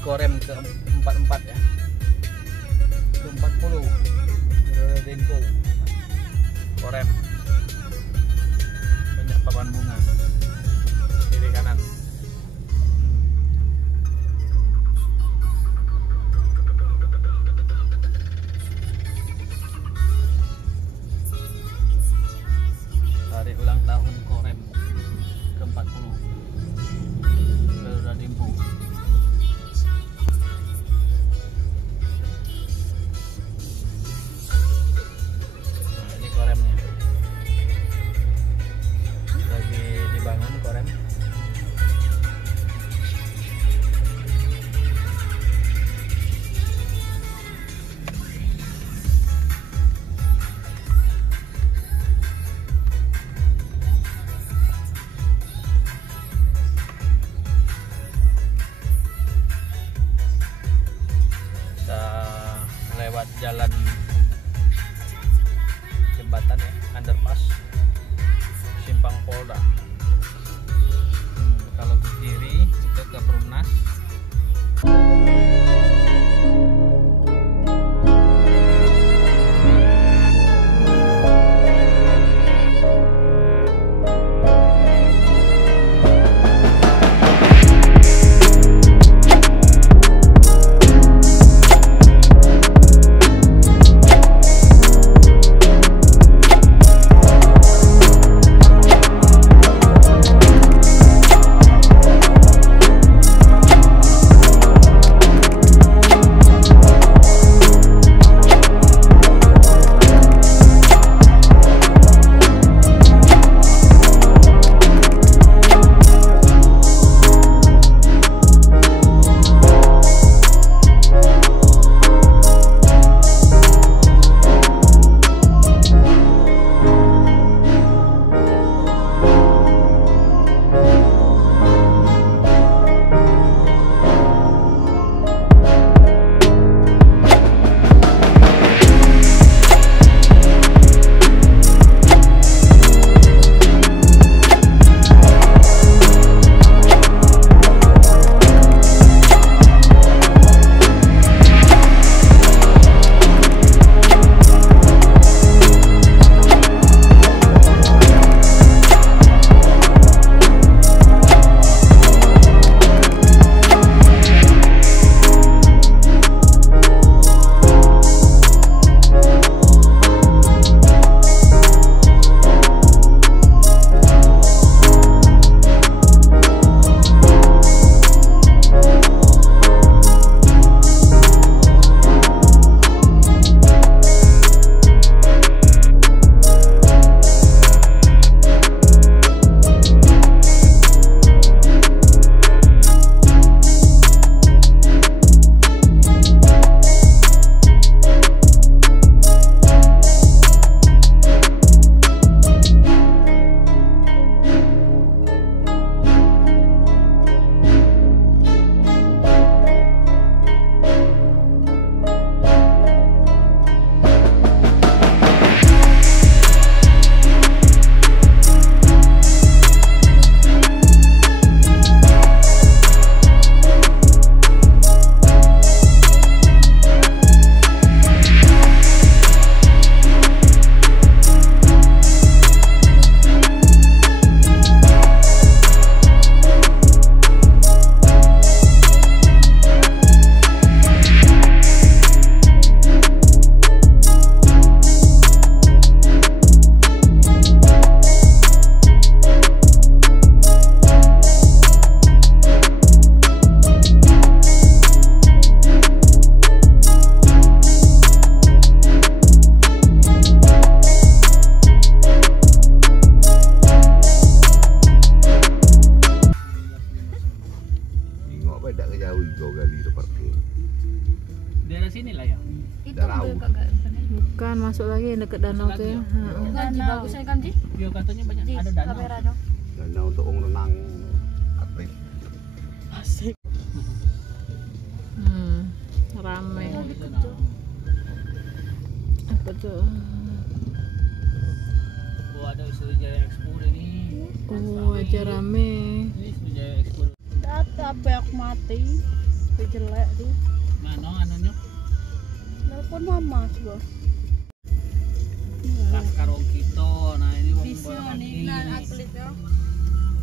korem ke-44 ya, ke-40 Berada Dempo korem, banyak papan bunga kiri kanan. Hari ulang tahun korem ke-40 Berada Dempo. Nah, ini koremnya lagi dibangun korem. Lewat jalan jembatan ya, underpass Simpang Polda. Kalau ke kiri itu ke Perumnas. Bukan, masuk lagi dekat danau tuh ya. Kanji bagus ya Kanji? Iya katanya banyak Di ada danau. kamera dong. Danau untuk renang atlet. Asik. Ramai. Apa tuh? Oh, ada Sriwijaya Expo ini. Oh, aja rame. Ini Sriwijaya Expo. Data apa aku mati? HP jelek tuh. Mana anunya? Telepon mama coba. Laskar wong kita. Nah, ini wong Wisma nih, atlet. atlet ya.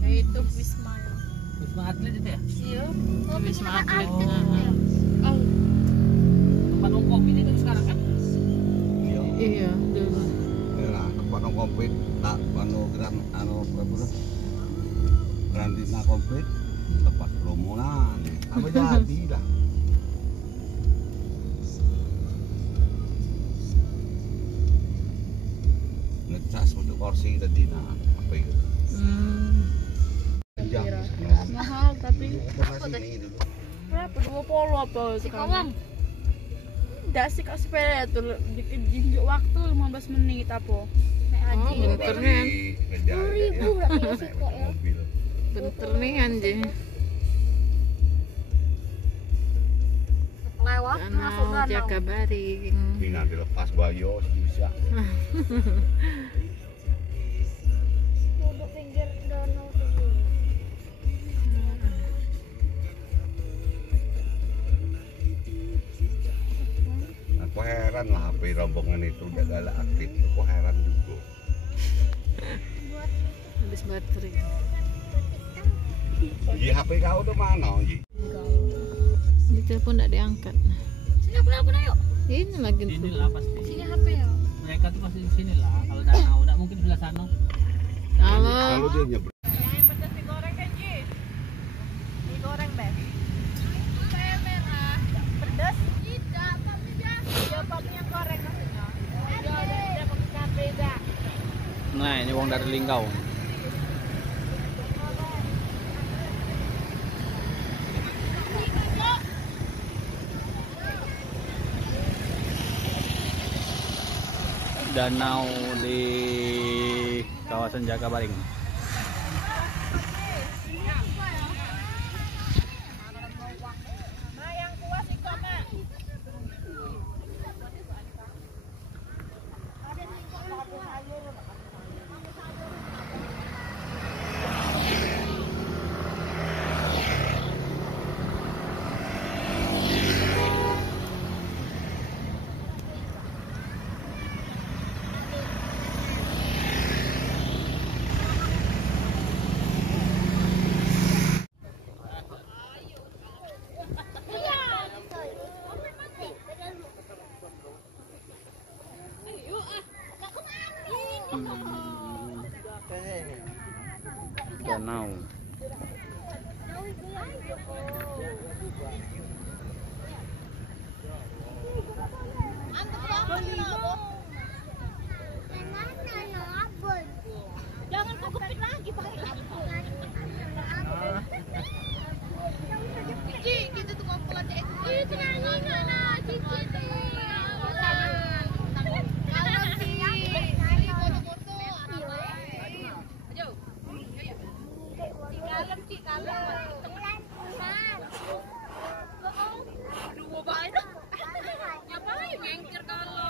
Ya itu Wisma ya. Wisma atlet itu ya? Iya. Wisma atlet. Oh. Tempat wong kopi itu sekarang kan? Iya. Iya, dulu. Nah, tempat komplit tak Grandina komplit tempat rombongan. Apa jadi dah. Ngecas untuk kursi tadi nah apa itu? Panjang. Mahal tapi Sini dulu. berapa? 20 apa sekarang? Enggak sih kak sepeda tuh dikejinjuk waktu 15 menit apa? Oh, bentar nih. 10.000 berarti sih kok ya. Mobil. Bentar nih anjing. Lewat masuk Danau danau. Jakabaring. Bina dilepas bayo bisa. Duduk pinggir danau tuh. Aku heran lah HP rombongan itu udah galak aktif. Aku heran juga. Habis baterai. Ji HP kau udah mana Ji? Di telepon enggak diangkat. Sini aku yuk. Ini lagi Sini lah pasti. Sini HP ya. Mereka tuh pasti di sini lah. Kalau danau, enggak mungkin sebelah sana. Halo. Kalau dia nyebrang. Yang pedas digoreng kan Ji? Digoreng deh. Kayak merah. Pedas? Tidak, tapi dia. Ya papnya goreng maksudnya. Dia pakai cabe dah. Nah, ini wong dari Linggau. Danau di kawasan Jakabaring. Nah, yang kuas ikut Mak. Danau. Jangan kau kepit lagi pakai lampu. Cici, gitu tuh kau pulang cek. Itu nyanyi nah, Cici tuh. Kalau si ini foto-foto Ayo. Kalem Ci, kalem. Dua banyak. Ngapain ngengkir kalau?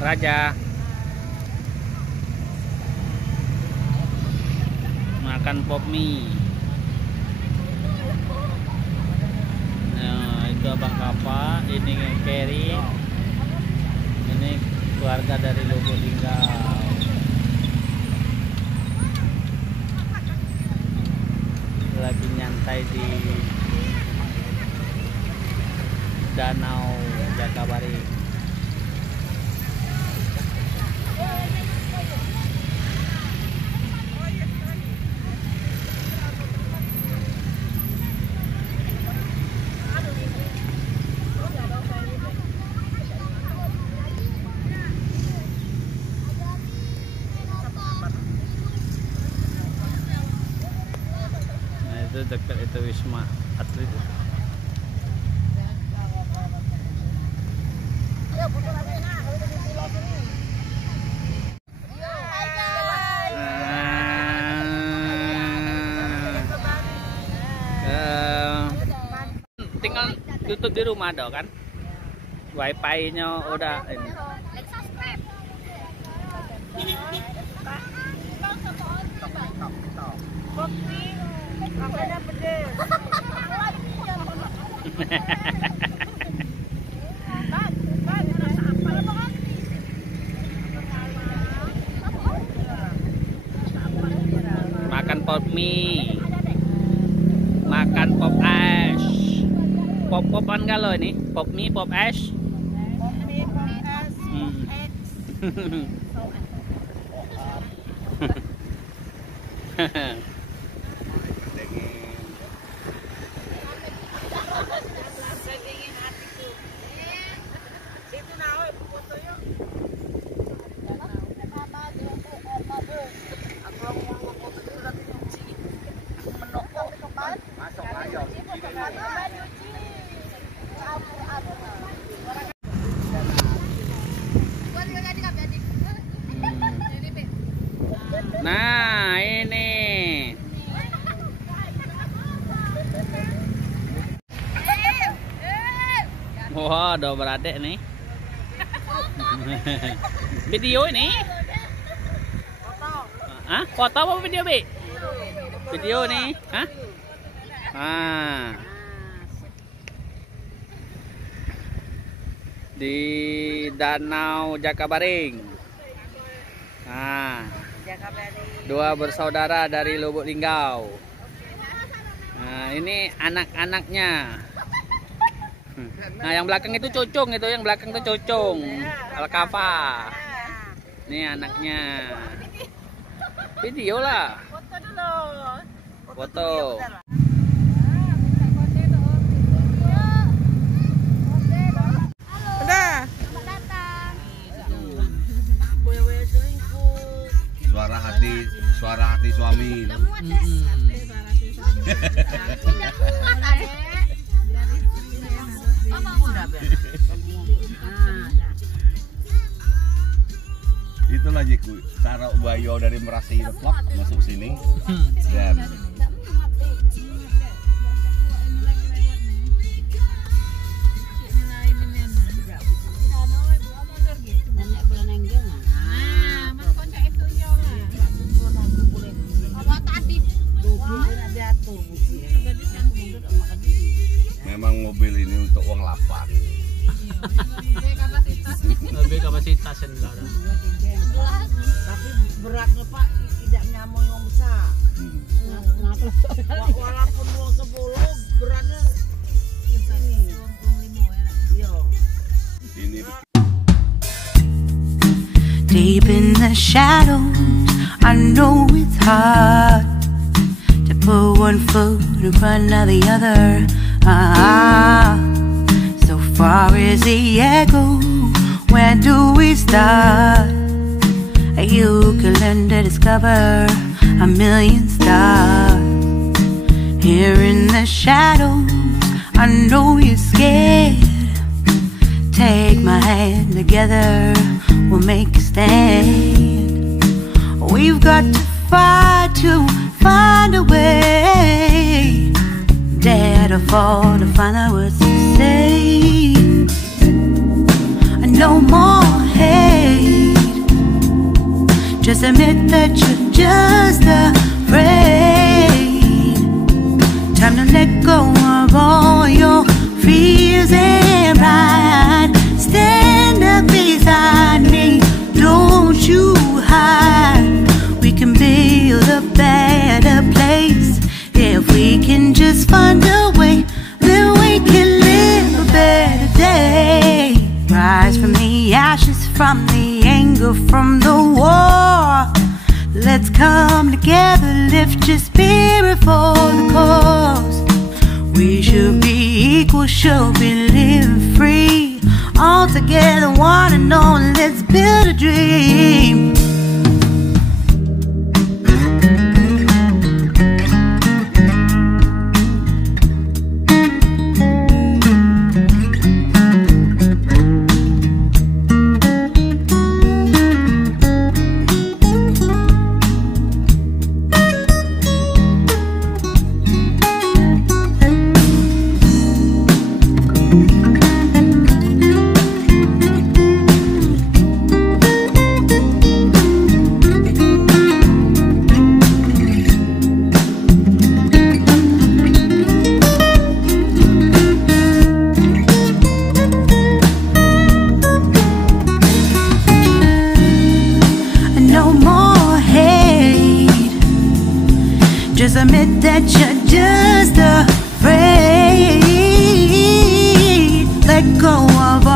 Raja makan pop mie. Nah, itu abang Kapa, ini Kerry, ini keluarga dari Lubuk Linggau. Lagi nyantai di Danau Jakabaring. dekat itu wisma atlet. Tinggal YouTube di rumah dong kan, wifi-nya udah ini. Makan pop mie, makan pop es, pop-popan kalau ini, pop mie, pop es. Nah ini wah, udah beradik nih. Video ini? Hah? Foto apa video, Bi? Video nih, hah? Ah. Di Danau Jakabaring. Nah, dua bersaudara dari Lubuk Linggau. Nah, ini anak-anaknya. Nah, yang belakang itu cocong, itu yang belakang itu cocong. Alkafa. Ini anaknya. Video lah. Foto dulu. Foto. Udah. Suara hati suami. Itulah Jiku, cara Bayo dari Merasi Vlog masuk sini dan memang mobil ini untuk uang lapan. Lebih kapasitas yang dilarang. Tapi beratnya Pak tidak nyamuk yang besar. Walaupun mau 10 beratnya ini. Iya. Ini deep in the shadows, I know it's hard to put one foot in front of the other. So far as the echo, where do we start? You can learn to discover a million stars. Here in the shadows, I know you're scared. Take my hand, together we'll make a stand. We've got to fight to find a way. Dare to fall to find out what to say. No more hate. Just admit that you're just afraid. Time to let go of all your fears and pride. Stand up beside me, don't you hide. We can build a better place. If we can just find a way, then we can live a better day. Rise from the ashes, from the anger, from the war. Let's come together, lift your spirit for the cause. We should be equal, should be living free. All together, one and all, let's build a dream. Just admit that you're just afraid. Let go of